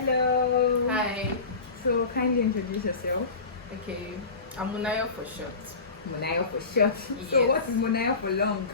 Hello. Hi. So kindly introduce yourself. Okay. I'm Munayo for short. Monayo for short. So Yes. what is Monayo for long?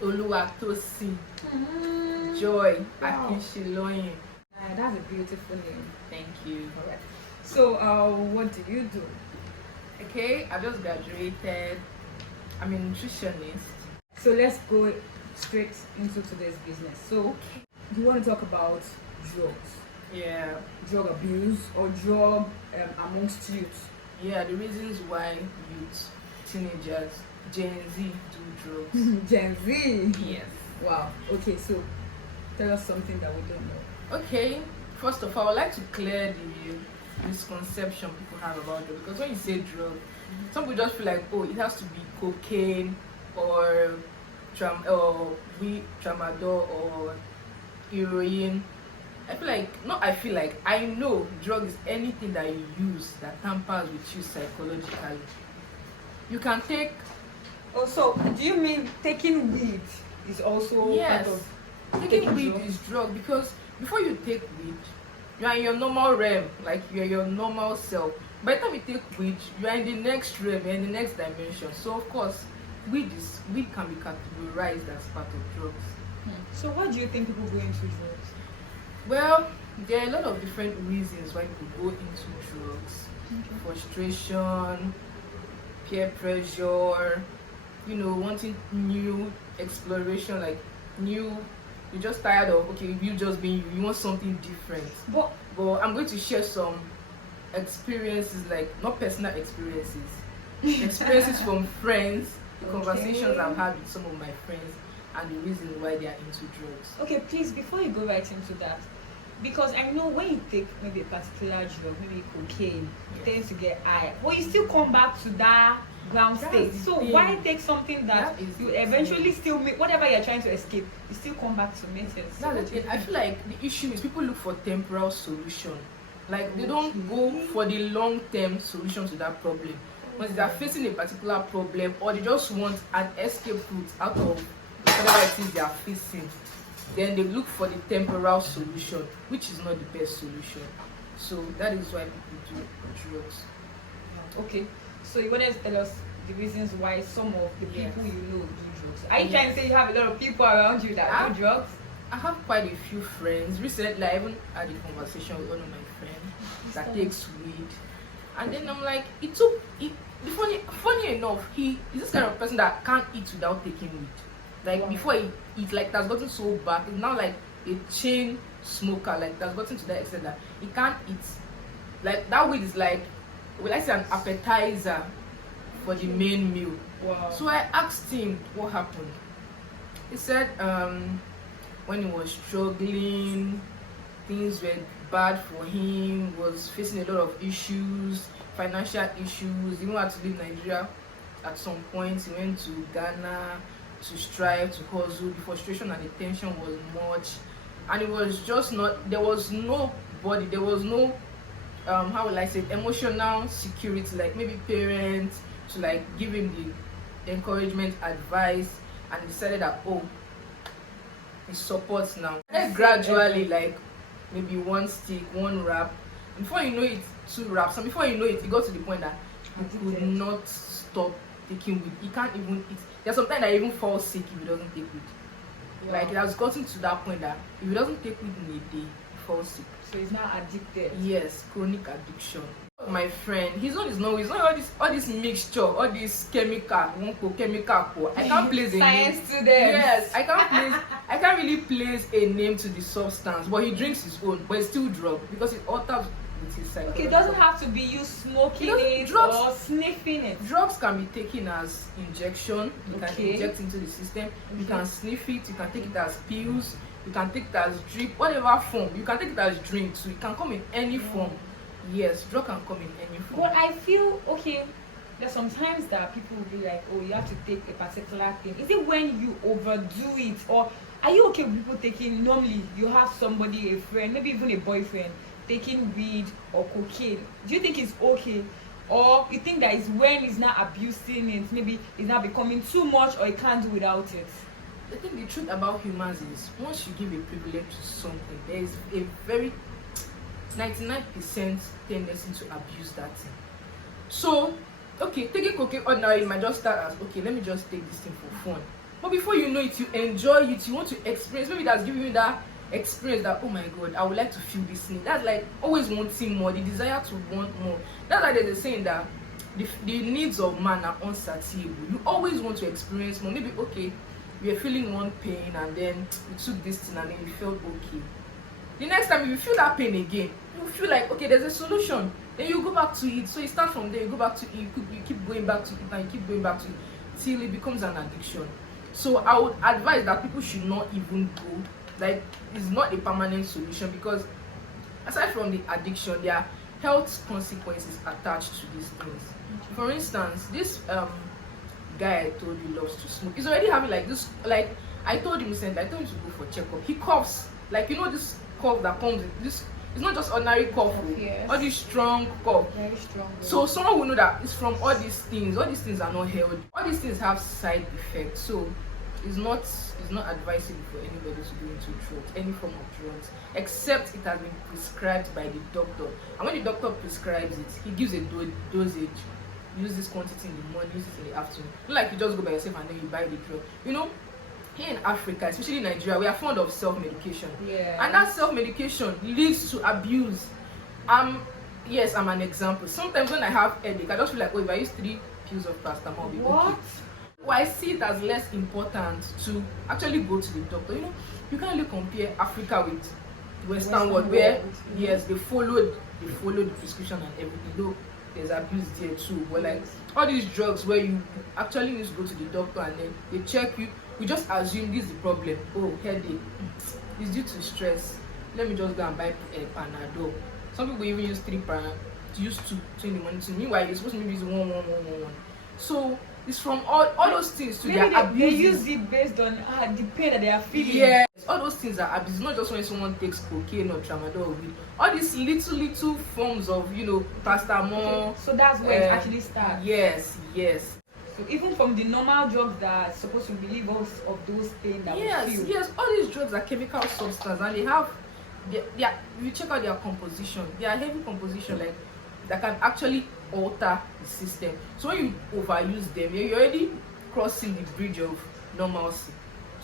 Oluwatosi. Joy. Wow. Akinshiloyin. That's a beautiful name. Thank you. Alright. So what do you do? Okay, I just graduated. I'm a nutritionist. So let's go straight into today's business. So do you want to talk about drugs? Yeah. Drug abuse or drug amongst youth? Yeah, the reasons why youth, teenagers, Gen Z do drugs. Gen Z. Yes. Wow. Okay, so tell us something that we don't know. Okay, first of all, I would like to clear the misconception people have about drugs. Because when you say drug, some people just feel like, oh, it has to be cocaine or tramadol or heroin. I know drug is anything that you use that tampers with you psychologically. You can take. Oh, so do you mean taking weed is also Yes. part of Taking weed drugs? is drug because before you take weed, you are in your normal realm, like you are your normal self. By the time you take weed, you are in the next realm, you are in the next dimension. So of course, weed can be categorized as part of drugs. So why do you think people go into drugs? Well, there are a lot of different reasons why people go into drugs. Frustration, peer pressure, wanting new exploration, like you're just tired of you just being you want something different. But I'm going to share some experiences, like not personal experiences from friends, the conversations I've had with some of my friends, and the reason why they are into drugs. Okay, please, before you go right into that, because I know when you take maybe a particular drug, maybe cocaine, you tend to get high, but you still come back to that ground state. So why take something that you eventually still make, whatever you're trying to escape, you still come back to meet it? That's the thing. I feel like the issue is people look for temporal solution. Like they don't go for the long-term solution to that problem. Once they are facing a particular problem, or they just want an escape route out of whatever it is they are facing, then they look for the temporal solution, which is not the best solution. So that is why people do drugs. Okay, so you want to tell us the reasons why some of the people you know do drugs? Are you trying to say you have a lot of people around you that do drugs? I have quite a few friends. Recently, I even had a conversation with one of my friends that takes weed, and then I'm like, funny enough, he is this kind of person that can't eat without taking weed. Like before he eat, like that's gotten so bad. It's now like a chain smoker. Like that's gotten to that extent that he can't eat. Like that weed is like, will I say, an appetizer for the main meal. Wow. So I asked him what happened. He said when he was struggling, things were bad for him, was facing a lot of issues, financial issues, he even had to leave Nigeria at some point. He went to Ghana to strive, to hustle. The frustration and the tension was much, and it was just not, there was no how will I say, emotional security, like maybe parents to like give him the encouragement, advice, and decided that he supports now. And gradually, like maybe one stick, one wrap, before you know it, two wraps, and before you know it, he got to the point that he could not stop taking weed. He can't even eat. There's sometimes that he even falls sick if he doesn't take weed. Wow. Like it has gotten to that point that if he doesn't take weed in a day, he falls sick. So he's now addicted. Yes, chronic addiction. My friend, he's not all this mixture, all this chemical. I can't place a science name. student. Yes, I can't really place a name to the substance, but he drinks his own, but it's still drug because it alters with his psychology. Okay, it doesn't have to be you smoking it or sniffing it. Drugs can be taken as injection. You can inject into the system. You can sniff it. You can take it as pills. You can take it as drip, whatever form. You can take it as drink, so it can come in any form. Yes, drug can come in any form. But I feel, there's sometimes that people will be like, oh, you have to take a particular thing. Is it when you overdo it? Or are you okay with people taking, normally you have somebody, a friend, maybe even a boyfriend, taking weed or cocaine? Do you think it's okay? Or you think that is when he's not abusing it, maybe it's not becoming too much or he can't do without it? I think the truth about humans is once you give a privilege to something, there is a very 99% tendency to abuse that thing. So, okay, taking cocaine ordinarily might just start as, okay, let me just take this thing for fun. But before you know it, you enjoy it, you want to experience. Maybe that's giving you that experience that, oh my God, I would like to feel this thing. That's like always wanting more, the desire to want more. That's why there's a saying that the needs of man are unsatiable. You always want to experience more. Maybe, okay, you're feeling one pain and then you took this thing and then you felt okay. The next time you feel that pain again, you feel like, okay, there's a solution. Then you go back to it. So you start from there, you go back to it, you keep going back to it, and you keep going back to it till it becomes an addiction. So I would advise that people should not even go. Like, it's not a permanent solution, because aside from the addiction, there are health consequences attached to these things. For instance, this guy I told you loves to smoke. He's already having like this, like I told him recently, I told him to go for checkup. He coughs, like, you know, this cough that comes with this. It's not just ordinary cough, yes. All these strong cough. Very strong. So someone will know that it's from all these things. All these things are not healthy. All these things have side effects. So it's not advisable for anybody to go into drugs, any form of drugs, except it has been prescribed by the doctor. And when the doctor prescribes it, he gives a dosage. Use this quantity in the morning, use it in the afternoon. Not like you just go by yourself and then you buy the drug. You know, here in Africa, especially in Nigeria, we are fond of self-medication. Yeah. And that self-medication leads to abuse. Yes, I'm an example. Sometimes when I have headache, I just feel like, oh, if I use 3 pills of paracetamol, I'll be okay. Well, I see it as less important to actually go to the doctor. You know, you can't really compare Africa with Western world, where yes, they followed the prescription and everything. Though there's abuse there too. But like all these drugs where you actually need to go to the doctor and then they check you, we just assume this is the problem. Oh, headache. It's due to stress. Let me just go and buy Panadol. Some people even use 3 use 2 in the morning. Meanwhile, you're supposed to maybe use 1. So it's from all those things to their abuse. They use it based on the pain that they are feeling. Yes, all those things are abuse. Not just when someone takes cocaine or tramadol or weed. All these little forms of, you know, paracetamol. Okay. So that's where it actually starts. Yes. So even from the normal drugs that are supposed to relieve us of those pain that we feel. Yes, all these drugs are chemical substances and they have, you check out their composition. They are heavy composition, like that can actually alter the system. So when you overuse them, you're already crossing the bridge of normalcy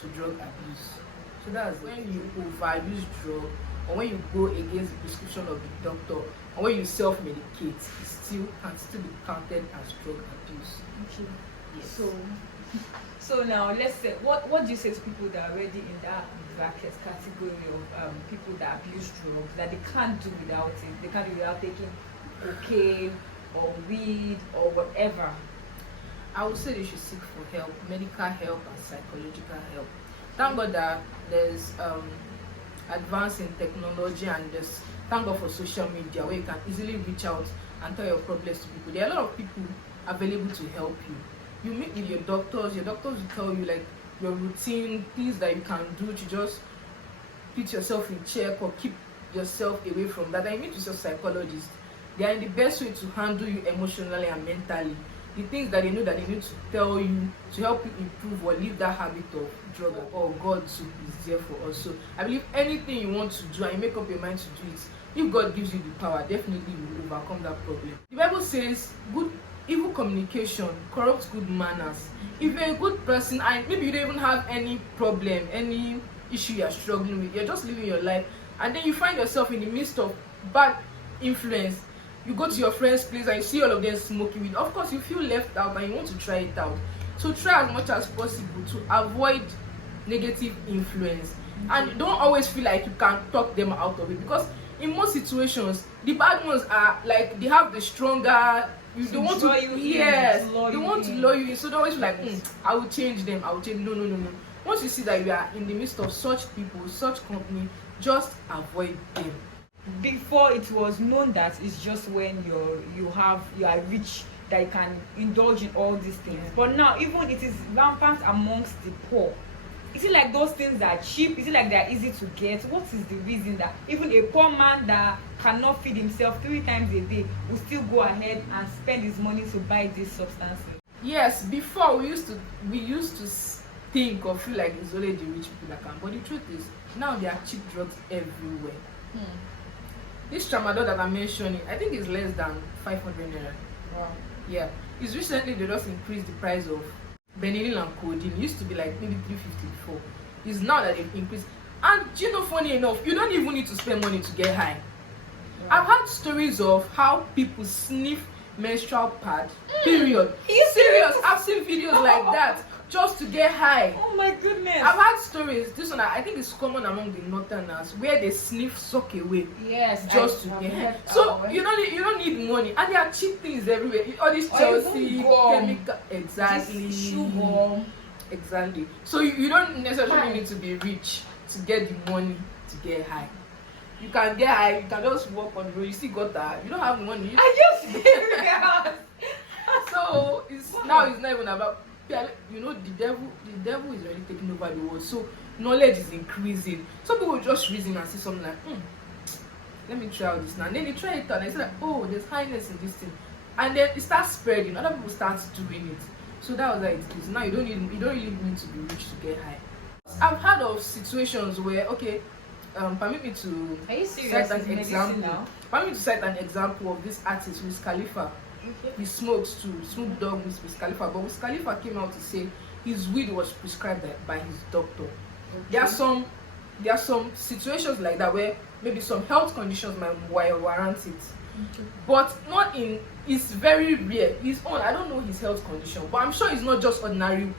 to drug abuse. So that's when you overuse drug, or when you go against the prescription of the doctor, or when you self-medicate, it can still be counted as drug abuse. Okay. Yes. So now let's say, what do you say to people that are already in that bracket category of people that abuse drugs, that they can't do without it? They can't do without taking cocaine or weed or whatever. I would say they should seek for help, medical help and psychological help. Thank God that there's advance in technology, and there's, thank God for social media where you can easily reach out and tell your problems to people. There are a lot of people available to help you. You meet with your doctors will tell you like your routine, things that you can do to just put yourself in check or keep yourself away from that. And you meet with your psychologist. They are in the best way to handle you emotionally and mentally. The things that they know that they need to tell you to help you improve or leave that habit of drug or God too is there for us. So I believe anything you want to do and you make up your mind to do it, if God gives you the power, definitely you will overcome that problem. The Bible says evil communication corrupts good manners. If you're a good person and maybe you don't even have any problem, any issue you're struggling with, you're just living your life, and then you find yourself in the midst of bad influence, you go to your friend's place and you see all of them smoking weed, of course you feel left out and you want to try it out. So try as much as possible to avoid negative influence, and don't always feel like you can talk them out of it, because in most situations the bad ones are like they have the stronger, they want to lure you in. So they always feel like I will change them, no. Once you see that you are in the midst of such people, such company, just avoid them. Before it was known that it's just when you are rich that you can indulge in all these things. But now even it is rampant amongst the poor. Is it like those things are cheap? Is it like they're easy to get? What is the reason that even a poor man that cannot feed himself 3 times a day will still go ahead and spend his money to buy these substances? Yes, before we used to think or feel like it's only the rich people that can, but the truth is now there are cheap drugs everywhere. This tramadol that I'm mentioning, I think is less than 500 naira. Wow. Yeah, it's recently they just increased the price of Benylin and codeine. It used to be like maybe 350 before. It's now that they've increased. And you know, funny enough, you don't even need to spend money to get high. I've heard stories of how people sniff menstrual pad. Period. Serious. I've seen videos like that just to get high. Oh my goodness. I've had stories. This one I think is common among the northerners where they sniff sock away. Yes. Just to get high. So you don't need money, and there are cheap things everywhere. All this Chelsea chemical, exactly. Sugar. Exactly. So you don't necessarily need to be rich to get the money to get high. You can get high, you can just walk on the road, you still got that. You don't have money. I just serious. So now it's not even about, you know, the devil is already taking over the world. So knowledge is increasing. Some people just reason and see something like, let me try out this now. And then they try it out and they say like, oh, there's highness in this thing. And then it starts spreading. Other people start doing it. So that was how it is. Now you don't really need to be rich to get high. I've heard of situations where, okay, permit me to cite an example. Permit me to cite an example of this artist, Wiz Khalifa. Okay. He smokes too. Snoop Dogg with Wiz Khalifa, but Wiz Khalifa came out to say his weed was prescribed by his doctor. Okay. There are some situations like that where maybe some health conditions might warrant it. Okay. But not in. It's very rare. His own, I don't know his health condition, but I'm sure it's not just ordinary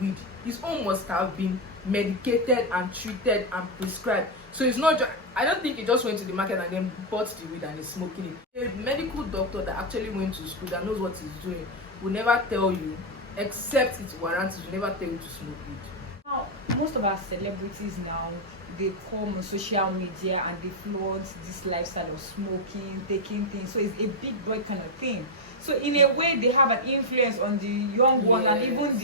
weed. His own must have been medicated and treated and prescribed. So it's not just, I don't think he just went to the market and then bought the weed and is smoking it. A medical doctor that actually went to school, that knows what he's doing, will never tell you, except it's warranted, will never tell you to smoke weed. Now, most of our celebrities now, they come on social media and they flaunt this lifestyle of smoking, taking things. So it's a big boy kind of thing. So in a way, they have an influence on the young ones and even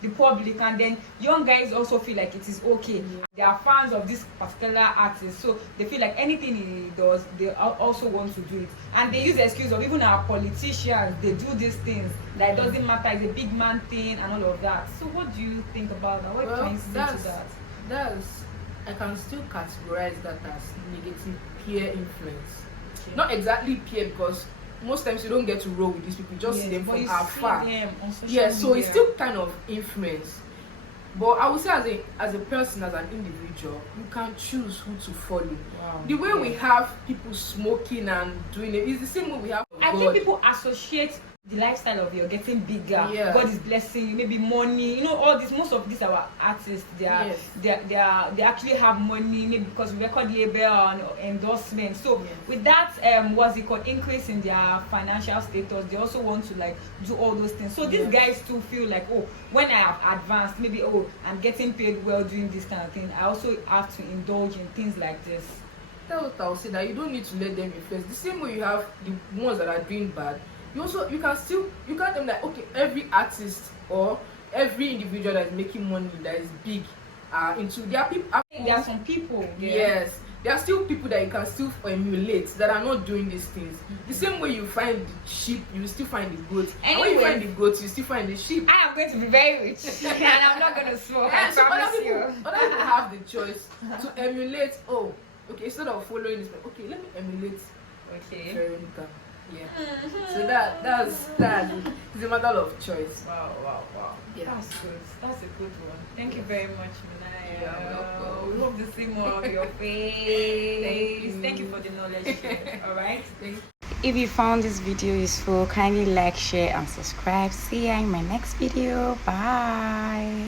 the public. And then young guys also feel like it is okay. Yeah. They are fans of this particular artist, so they feel like anything he does, they also want to do it. And they use the excuse of even our politicians, they do these things. Like, it doesn't matter, it's a big man thing and all of that. So what do you think about that? What can you say to that? I can still categorize that as negative peer influence. Okay. Not exactly peer, because most times you don't get to roll with these people, you just see them from afar. So it's still kind of influence. But I would say as a person, as an individual, you can choose who to follow. Wow. The way we have people smoking and doing it is the same way we have I think people associate the lifestyle of you're getting bigger. Yeah. God is blessing you, maybe money. You know, all this. Most of these our artists, they actually have money, maybe because record label and endorsement. So with that, what's it called, increase in their financial status, they also want to like do all those things. So these guys too feel like, oh, when I have advanced, maybe I'm getting paid well doing this kind of thing, I also have to indulge in things like this. That's what I would say, that you don't need to let them influence. The same way you have the ones that are doing bad, you can't them like, okay, every artist or every individual that is making money, that is big, into there are people. I think there are some people. Yes, there are still people that you can still emulate that are not doing these things. The same way you find the sheep, you still find the goat. And when you find the goat, you still find the sheep. I am going to be very rich, and I'm not going to smoke. I promise you. Other people have the choice to emulate. Oh, okay, instead of following this, okay, let me emulate. Okay. Veronica. Yeah. So that's it's a matter of choice. Wow. Yeah. That's good. That's a good one. Thank you very much, Minaya. We hope to see more of your face. Thank you for the knowledge. All right. If you found this video useful, kindly like, share, and subscribe. See you in my next video. Bye.